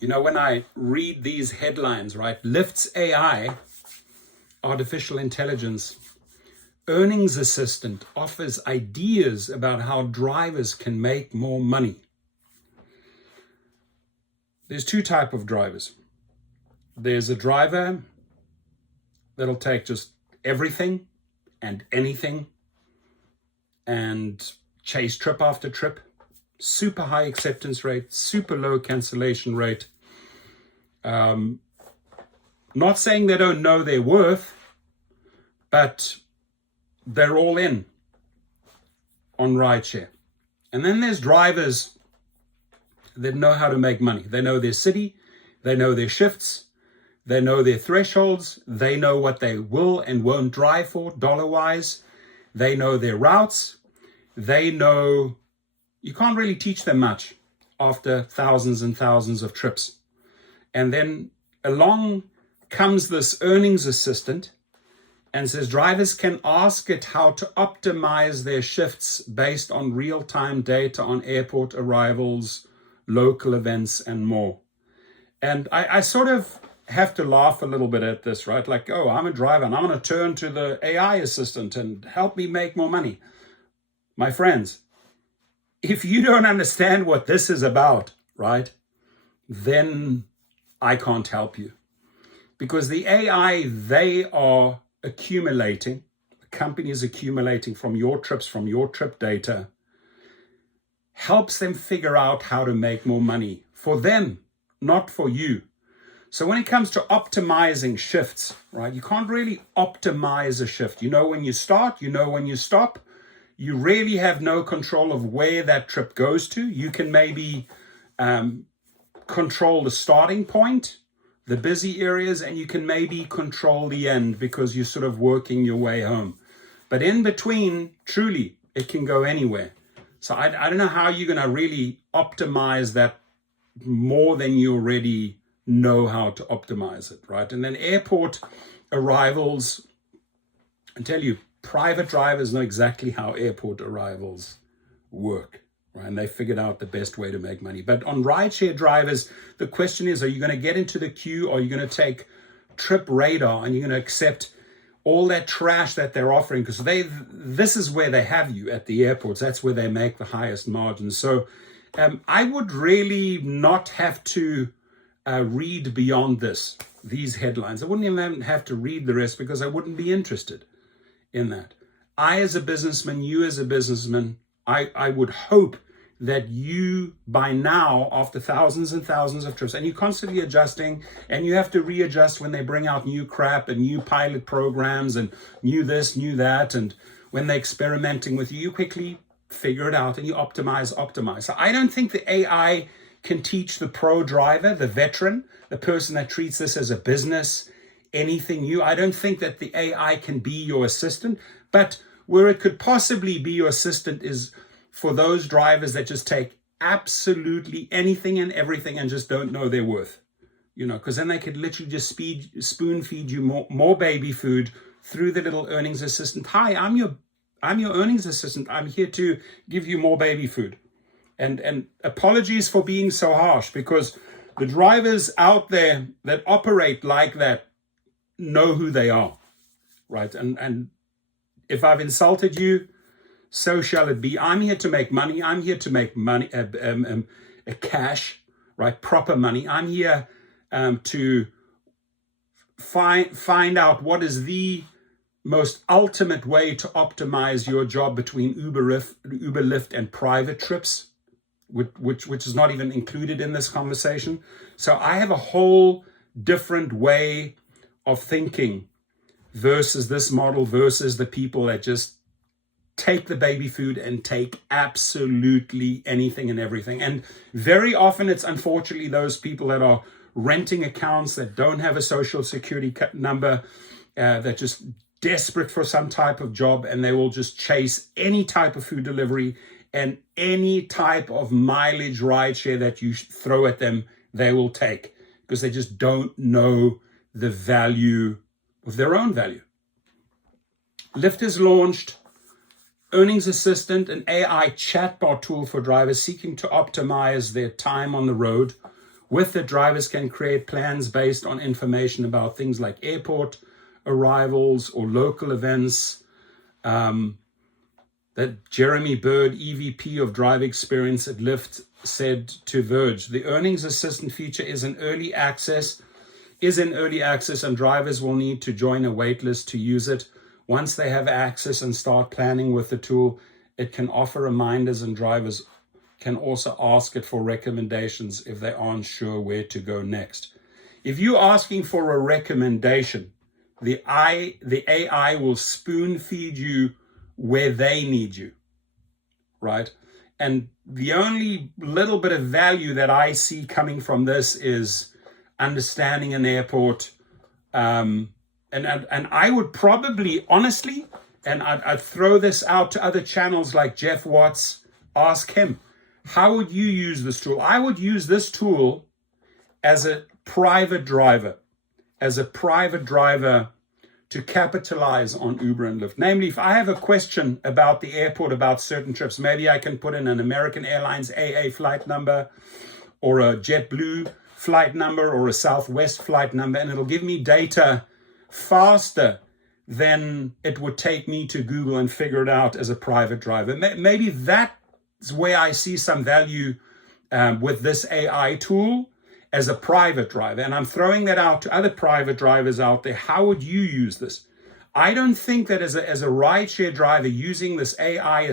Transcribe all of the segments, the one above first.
You know, when I read these headlines, right? LYFT's AI, artificial intelligence, earnings assistant offers ideas about how drivers can make more money. There's two types of drivers. There's a driver that'll take just everything and anything and chase trip after trip. Super high acceptance rate, super low cancellation rate. Not saying they don't know their worth, but they're all in on rideshare. And then there's drivers that know how to make money. They know their city, they know their shifts, they know their thresholds, they know what they will and won't drive for dollar-wise, they know their routes, they know you can't really teach them much after thousands and thousands of trips. And then along comes this earnings assistant and says drivers can ask it how to optimize their shifts based on real-time data on airport arrivals, local events, and more. And I sort of have to laugh a little bit at this, right? Like, oh, I'm a driver and I'm going to turn to the AI assistant and help me make more money. My friends, if you don't understand what this is about, right, then I can't help you. Because the AI they are accumulating, the company is accumulating from your trips, from your trip data, helps them figure out how to make more money for them, not for you. So when it comes to optimizing shifts, right, you can't really optimize a shift. You know when you start, you know when you stop. You really have no control of where that trip goes to. You can maybe control the starting point, the busy areas, and you can maybe control the end because you're sort of working your way home. But in between, truly, it can go anywhere. So I don't know how you're going to really optimize that more than you already know how to optimize it, right? And then airport arrivals, I tell you, private drivers know exactly how airport arrivals work, right? And they figured out the best way to make money. But on rideshare drivers, the question is, are you going to get into the queue, or are you going to take Trip Radar and you're going to accept all that trash that they're offering? Because this is where they have you at the airports. That's where they make the highest margins. So I would really not have to read beyond these headlines. I wouldn't even have to read the rest because I wouldn't be interested in that. I, as a businessman, you as a businessman, I would hope that you by now, after thousands and thousands of trips, and you're constantly adjusting, and you have to readjust when they bring out new crap and new pilot programs and new this, new that, and when they're experimenting with you, you quickly figure it out and you optimize. So I don't think the AI can teach the pro driver, the veteran, the person that treats this as a business, anything new. I don't think that the AI can be your assistant, but where it could possibly be your assistant is for those drivers that just take absolutely anything and everything and just don't know their worth, you know, because then they could literally just spoon feed you more baby food through the little earnings assistant. Hi, I'm your earnings assistant. I'm here to give you more baby food. And apologies for being so harsh, because the drivers out there that operate like that know who they are, right? And if I've insulted you, so shall it be. I'm here to make money. I'm here to make money, cash, right? Proper money. I'm here to find out what is the most ultimate way to optimize your job between Uber, Lyft, and private trips, which is not even included in this conversation. So I have a whole different way of thinking versus this model, versus the people that just take the baby food and take absolutely anything and everything. And very often it's unfortunately those people that are renting accounts, that don't have a social security number, that just desperate for some type of job, and they will just chase any type of food delivery and any type of mileage rideshare that you throw at them, they will take, because they just don't know the value of their own value. Lyft has launched Earnings Assistant, an AI chatbot tool for drivers seeking to optimize their time on the road With it, drivers can create plans based on information about things like airport arrivals or local events. That Jeremy Bird, EVP of Drive Experience at LYFT, said to Verge, the earnings assistant feature is in early access, and drivers will need to join a waitlist to use it. Once they have access and start planning with the tool, it can offer reminders, and drivers can also ask it for recommendations if they aren't sure where to go next. If you're asking for a recommendation, the AI will spoon feed you where they need you, right? And the only little bit of value that I see coming from this is understanding an airport. And I would probably, honestly, and I'd throw this out to other channels like Jeff Watts, ask him, how would you use this tool? I would use this tool as a private driver, to capitalize on Uber and Lyft. Namely, if I have a question about the airport, about certain trips, maybe I can put in an American Airlines AA flight number, or a JetBlue flight number, or a Southwest flight number, and it'll give me data faster than it would take me to Google and figure it out as a private driver. Maybe that's where I see some value with this AI tool as a private driver. And I'm throwing that out to other private drivers out there. How would you use this? I don't think that as a rideshare driver using this AI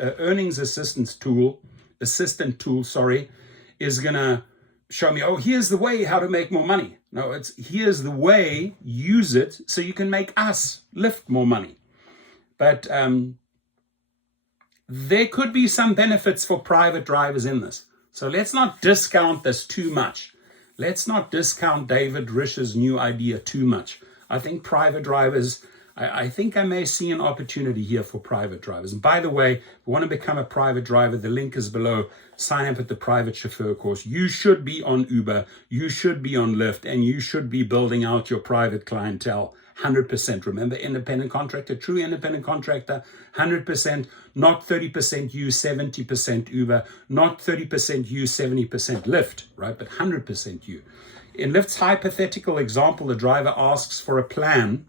earnings assistant tool, is gonna show me, oh, here's the way how to make more money. No, it's here's the way, use it so you can make us Lyft more money. But there could be some benefits for private drivers in this. So let's not discount this too much. Let's not discount David Rish's new idea too much. I think private drivers, I think I may see an opportunity here for private drivers. And by the way, if you want to become a private driver, the link is below. Sign up at the private chauffeur course. You should be on Uber, you should be on Lyft, and you should be building out your private clientele. 100%. Remember, independent contractor, true independent contractor, 100%, not 30% you, 70% Uber, not 30% you, 70% Lyft, right? But 100% you. In Lyft's hypothetical example, the driver asks for a plan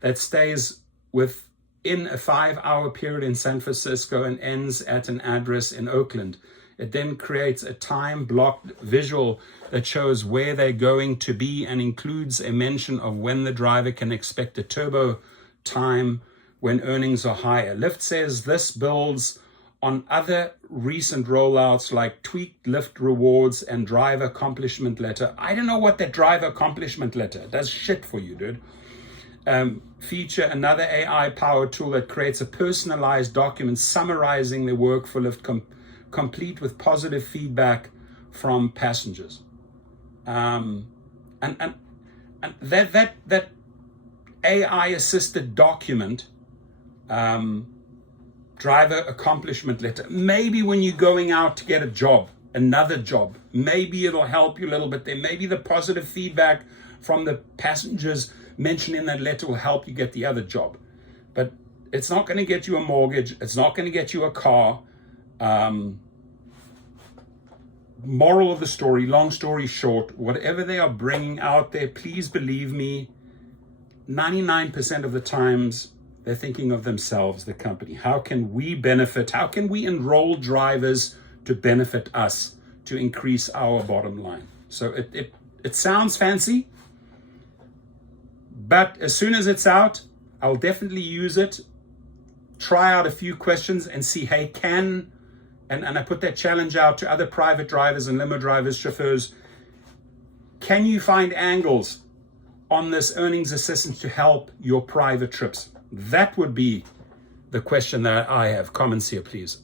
that stays within a 5-hour period in San Francisco and ends at an address in Oakland. It then creates a time-blocked visual that shows where they're going to be and includes a mention of when the driver can expect a turbo time when earnings are higher. Lyft says this builds on other recent rollouts like tweaked Lyft rewards and driver accomplishment letter. I don't know what that driver accomplishment letter does shit for you, dude. Feature another AI-powered tool that creates a personalized document summarizing the work for Lyft, complete with positive feedback from passengers. And that AI-assisted document, driver accomplishment letter, maybe when you're going out to get a job, another job, maybe it'll help you a little bit there. Maybe the positive feedback from the passengers mentioned in that letter will help you get the other job. But it's not going to get you a mortgage. It's not going to get you a car. Moral of the story, long story short, whatever they are bringing out there, please believe me, 99% of the times they're thinking of themselves, the company. How can we benefit? How can we enroll drivers to benefit us, to increase our bottom line? So it sounds fancy, but as soon as it's out, I'll definitely use it, try out a few questions and see, hey, and I put that challenge out to other private drivers and limo drivers, chauffeurs. Can you find angles on this earnings assistant to help your private trips? That would be the question that I have. Comments here, please.